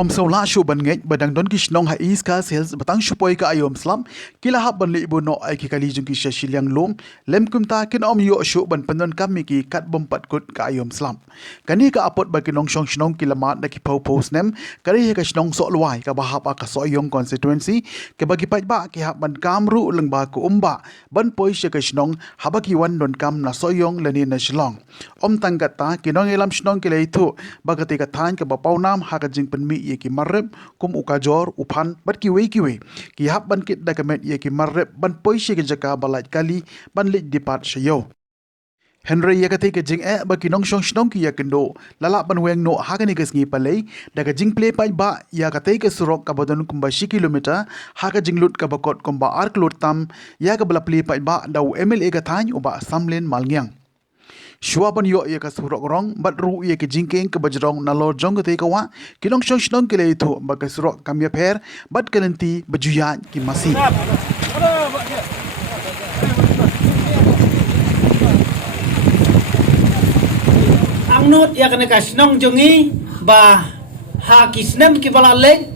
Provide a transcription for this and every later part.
Om sola shu ban ngej badang don kishnong ha is ka sales batang shupoi ka ayom slam kila hab ban libo no ai ki kali jung ki shashiliang lom lem kumta kin om yo shu ban panon kami ki kat bom pat kut ka ayom slam kani ka apot ba kinong shong shnong kila mat na ki pau post nem kari he ka shnong so lwai ka ba hab ka so yong constituency ke bagi pat ba ki hab ban kamru leng ba ku umba ban poi she ka shnong haba ki wan don kam na so yong leni na shlong om tangkat ta kinong elam shnong ki lai thu ba ka te ka than ka ba pau nam ha ka jing pen mi ye ki marrep kum ukajor uphan bat ki we ki hab ban kit da kamet ye ki marrep ban poishe ke jaka balat kali ban lit dipat shayo Henry ya kate ke jing ba ki nong shong shnong ki ya kendo lala ban weng no ha ka ni kes ngi palei da ka jing play pai ba ya kate ke surok ka bodon kumba shi kilometer ha ka jing lut ka bakot kumba ark lut tam ya ka bala play pai ba da MLA ka thany uba samlen malngyang Shua ban yo ye ka surok rong bat ru ye ke jingkeng ke bajrong na lor jong ke te kawa kinong shong shnong ke le tho ba ka surok kamya pher bat kanenti bajuya ki masi ang not ya kana ka shnong jongi ba ha kisnem ki bala le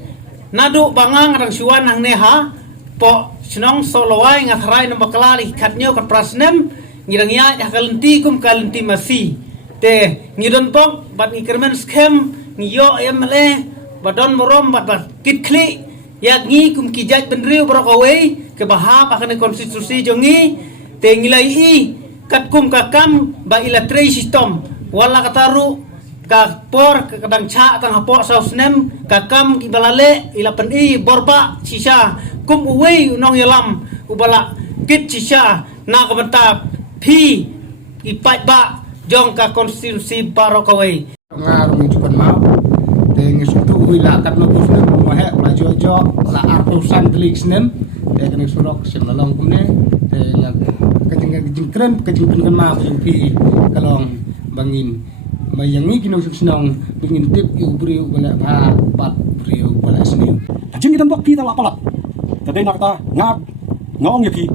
nadu bangang rang shuan nang ne ha po shnong solowai ngathrai no baklali khatnyo ka prasnem ngirang ya kalenti kum kalenti masi te ngidon pok bat ngikermen scam ngiyo MLA badon morom bat kitkli ya ngi kum kijaj benriu brokawe ke bahap akan konstitusi jongi te ngilai i kat kum kakam ba ila tray system wala kataru ka por ka kadang cha tang hapo sausnem kakam ibalale ila pen i borba sisa kum uwei nong yalam ubala kit sisa na kabantap Pi ipat ba jong ka konstitusi barokawai ngar menjupan mau dengan suatu wilayah kat lobus nem mahek majojo la atusan telik senem dengan surok selalong kumne dengan kejing keren kejing pengen mau yang pi kalong bangin mayangi kinong senong bangin tip yu beriu bala pa pat beriu bala seni jing kita mbok pi ta apalat tadai nak ta ngap ngong yaki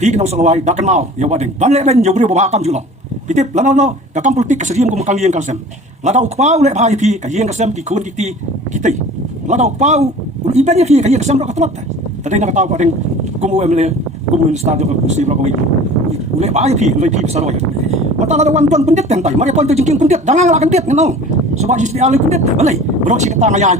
pi kinong salawai dakan mau ya wadeng ban le ben jobri ba kam julo pitip lano no ka kam politik kasriam ko makang yeng kalsem lada ukpau le bhai pi ka yeng kasem ki kun ki kitai lada ukpau un iban yaki ka yeng kasem ro ka tlat tadai nak ta wadeng kumu emle kumu stadio ko si ro ko wi ule bhai pi le pi saroi mata lada wan ton pendet tentai mari pon to jingking pendet dangang la kan det no sebab jisti ali pendet balai bro si ta ngaya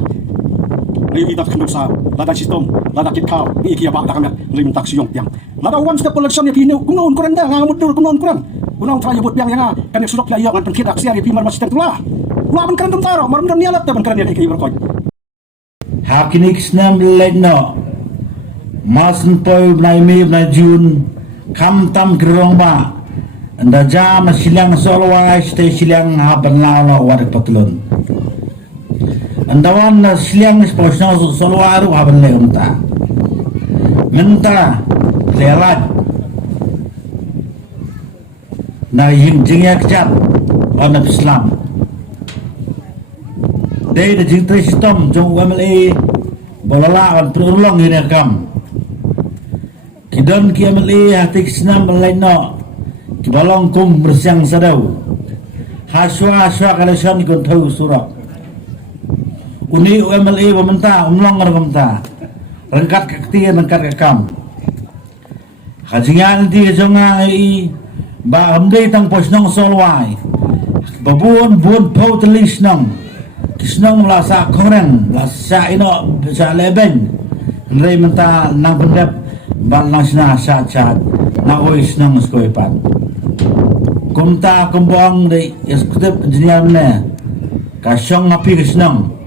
Layu kita kenduk sa, lada sistem, lada kit kau, ni kia bak dakamnya, lim tak siung piang. Lada one step election ya kini, kunon kuran dah, ngang mudur kunon kuran. Kunong try buat piang yang kan surok layu ngan penkit aksi hari pimar masih tentulah. Ulah ban keren tentara, maram dan nialat ban keren ya kiai berkoi. Hakinik snam letno, masen poi bnai me bnai jun, kam tam kerong ba. Anda jam silang solwai, stay silang haban lao warik patulun. Andawan na siliang isposna solwaru haban le unta menta lelat na yim jingyak jap on Islam dei de jing tristom jong MLA bolala on prulong ini kam kidon ki MLA hatik snam laino kibalong kum bersiang sadau haswa kalau syam ikon tahu surat Uni MLA pemerintah umlong pemerintah rengkat kektian rengkat kekam kajingan di jongai ba amdei tang posnong solwai babun bun pau telis nong kisnong lasa koren lasa ino bisa leben rei menta nang pendep bal nasna sat na ois nong skoipat kumta kumbong de eksekutif engineer ne kasyong ngapi kisnong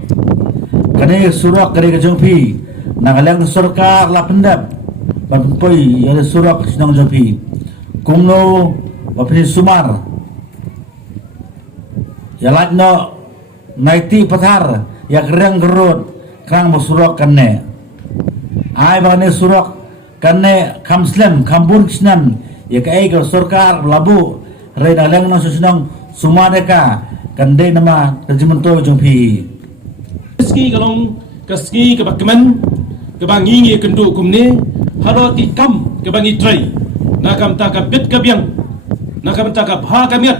kane surak kare kejongpi nagalang surkar la pendap poi ya surak senang jongpi kumno bapni sumar ya latno naiti pathar ya kerang gerut krang surak kanne ai bane surak kanne kamslem kambur snam ya kai ka surkar labu re dalang no senang sumadeka kande nama terjemento jongpi ski kalong kaski ke bakman ke bangi ngi kendu kumne haro ti kam ke bangi trai nakam ta ka bit ka biang nakam ta ka bha ka miat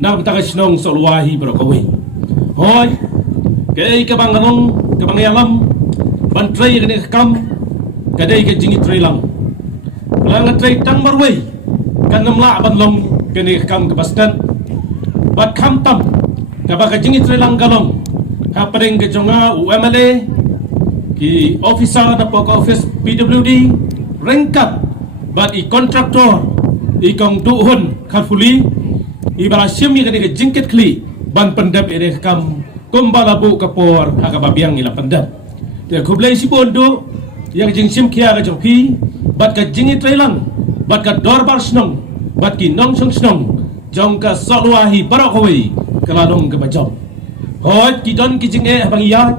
nakam ta ka snong solwahi bro ko wi hoi Kay kabang anong kabang yalam ban tray kani kam kadai ke jingi tray lang. Lang tray tang marway kan namla ban long kani kam kabastan. Bat kam tam kabaka jingi tray lang galong. Kaparing ke jonga UMLA ki officer na pok office PWD rengkat bat I kontraktor I kong duhun kalfuli I bala syemi kani ke jingkit kli ban pendap ere kam kumbala bu kapor hakababiang ila pendap dia kublai si bondo yang jing sim kia ka jopi bat ka jingi trailang bat ka dorbar snong bat ki nong song snong jong ka solwahi barakoi kaladong ka bajong hot ki don ki jing bang iya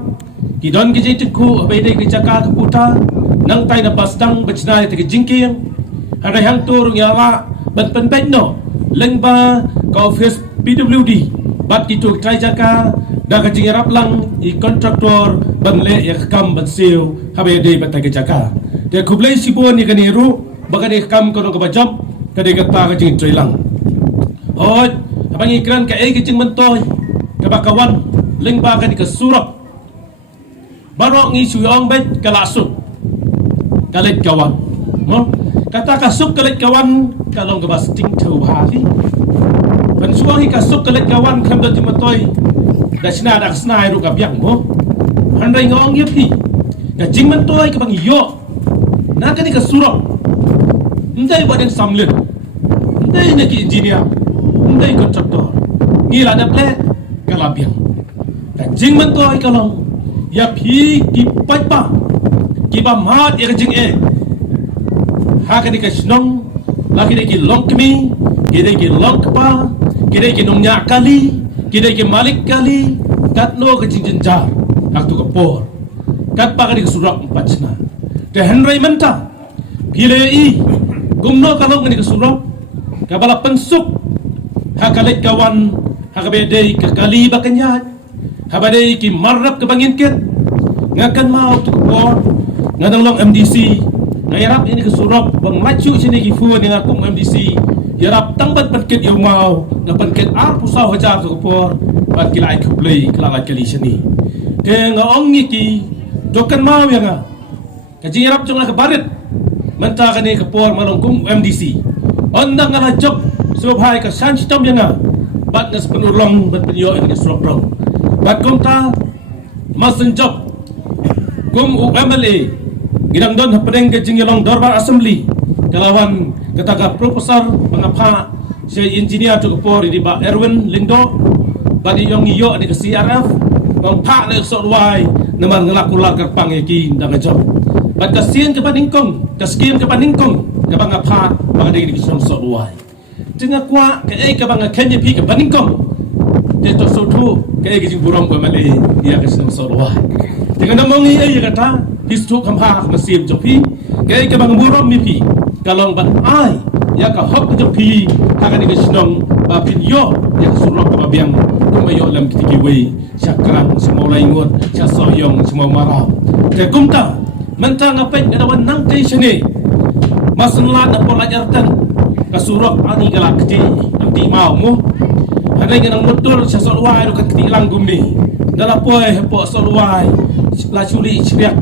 ki don ki jing ku abede ki jaka ka puta nang tai na pastang bachna te ki jingking hara hang turung yawa ban pen no lengba ka office PWD bat kita try jaka dah kacing rap lang I kontraktor banle yang kam bansil habe de batai ke jaka dia kublai sibon ni kaniru baka de kam kono ke bajam kade kata kacing try lang oi abang ikran ka ai kacing mentoy ke bakawan lengba ka di ke surap barok ngi suyong bet kalasuk kalet kawan mo kata kasuk kalet kawan kalong ke bas ting thau hali pensuang hi kasuk kalet kawan kam do timatoy da sina da snai ru ka biang mo handai ngong ye pi ka jing man toy ka bang yo na ka ni ka surok ndai ba den samlen ndai ne ki engineer ndai kontraktor ni la da ple ka la biang ka jing man toy ka long ya pi ki pai pa ki ba mat ye ka jing ha ka ni ka snong la ki ki long kmi ki long pa ki nong nya kali kita ke malik kali kat no ke jinjar hak tu kapor kat pakari ke surak empat sena te henry menta gile I gumno kalau ngani ke surak kabala pensuk hakalet kawan hakabede ke kali bakanyat habade ki marrap ke bangin ket ngakan mau tu kapor ngadang long MDC ngayarap ini ke surak bang maju sini ki fu dengan kum MDC yarap tangbat pankit yung mau na pankit pusau hajar tu kapor bat kila ay kublay kila kali sini de ngaong ki dokan mau yang nga kaji yarap jong na kabarit menta kani kapor malongkum MDC ondang ngala job subhay ka san sitom yang nga bat na penulong bat penyo yang surok bat kumta masen job kum UMLA gidang don hapadeng ke jingyalong dorbar assembly kalawan kataga profesor mengapa si engineer tu kapor di ba Erwin Lindo badi yong iyo di CRF bang pak le solwai naman ngelakular kerpang iki ndang job bat kasien ke paningkong kaskiem ke paningkong ke bang apa bang di kisong solwai tinga kwa ke ai ke bang kenya pi ke paningkong de to sotu ke ai kijing burong ko male dia kisong solwai tinga namongi ai kata histu kamha masim jopi ke ai ke bang burong mi pi kalong ban ai ya ka hok jo pi hakan ni snong ba pin yo ya surok ba biang kumayo lam kitiki wei sakrang semua laingon sa soyong semua marau te kumta menta ngapet ngadawan nang te sini masenlat na polajartan ka surok ani galak ti anti mau mo hanai nang motor sa solwai ro ka kiti langgum ni dala poe po solwai la chuli chriak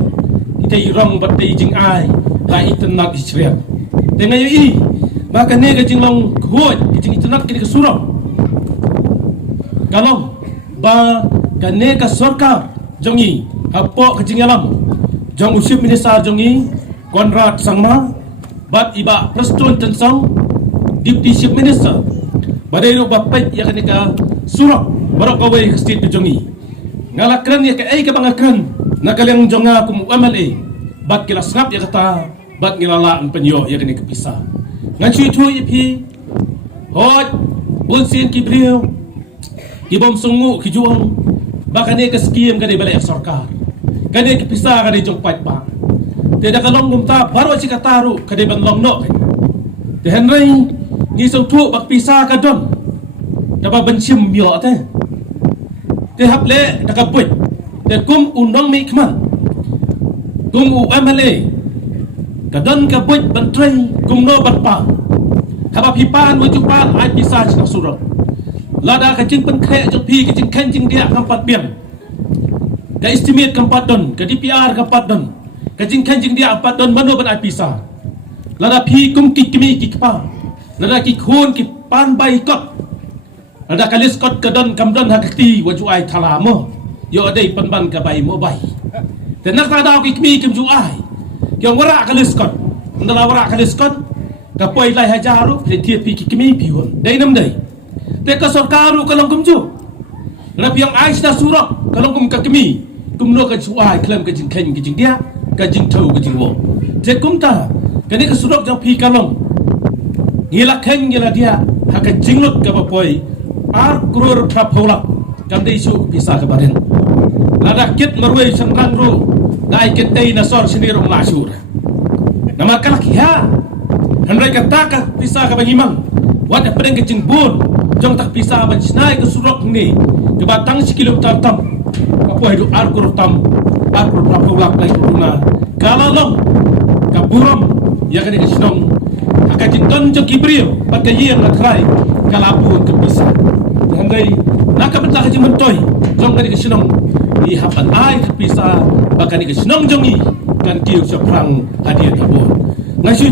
kita irong bat te jing ai la itenat chriak dengan ini maka ni kajing long kuat kajing internet kini ke surau kalau ba kane ka sarkar jongi hapo kajing alam jong usip minister jongi Konrad Sangma bat iba prestun tensong deputy chief minister badai ro bapet ya kane ka surau barok kawai state jongi ngalakran ya ka ai ka bangakran nakalang jonga kum UMLA bat kila snap ya kata bat ngilala ang penyo ya kini kepisah ngan cui pi hot bunsin ki brio ki bom sungu ki juang bakane ke skim kane balai sarkar kane kepisah kane jong pat ba tidak kalong gumta baru si kataru kane banlong no de henry ni so tu bak pisah ka don dapat bencim yo te de haple dakaput de kum undang mi kman kum UMLA kadon ka buat bantrai kumno batpa haba pipan wajupan ai pisah nak surau lada ka jing pen khe jong pi ka jing khen jing dia kampat biam ka estimate ka patdon ka DPR ka patdon ka jingkan jing dia patdon mano ban apisa lada phi kum ki kimi ki pa lada ki khun ki pan bai kot lada kalis kot ka don kam don hakti waju ai thala mo yo dei pan ban ka bai mo bai te nak ta daw ki kimi kim ju ai kyong wara kalis kot ndala wara kalis kot ka poi lai hajaru le tie pi ki kimi pi hon dei nam dei te ka sarkaru ka long kum ju na piang ai sta surok ka long kum ka kimi kum no ka ju ai klem ka jing khen ka jing dia ka jing thau ka jing wo te kum ta ka ni ka surok jang pi ka long ngila khen ngila dia ha ka jing lut ka ba poi ar kror thap holak kam dei su bisa ka baden lada kit marwe sangrang ro dai kit dei na sor siniro la sur nama kalak ya handai kata ka bisa ka bangimang wat pedeng ke jing bun jong tak bisa ban snai ke surok ni ke batang sikilo tam apa hidup arkur tam arkur prapulak lai kuruna kala long kaburam ya kan ke sinong akan jinton jo kibrio pakai yang nakrai kala bu ke bisa handai nak betlah ke mentoy jong kan ke sinong i hapan ai ke bisa bahkan ke sinong jongi kan kiu seprang hadiah kabur ngasih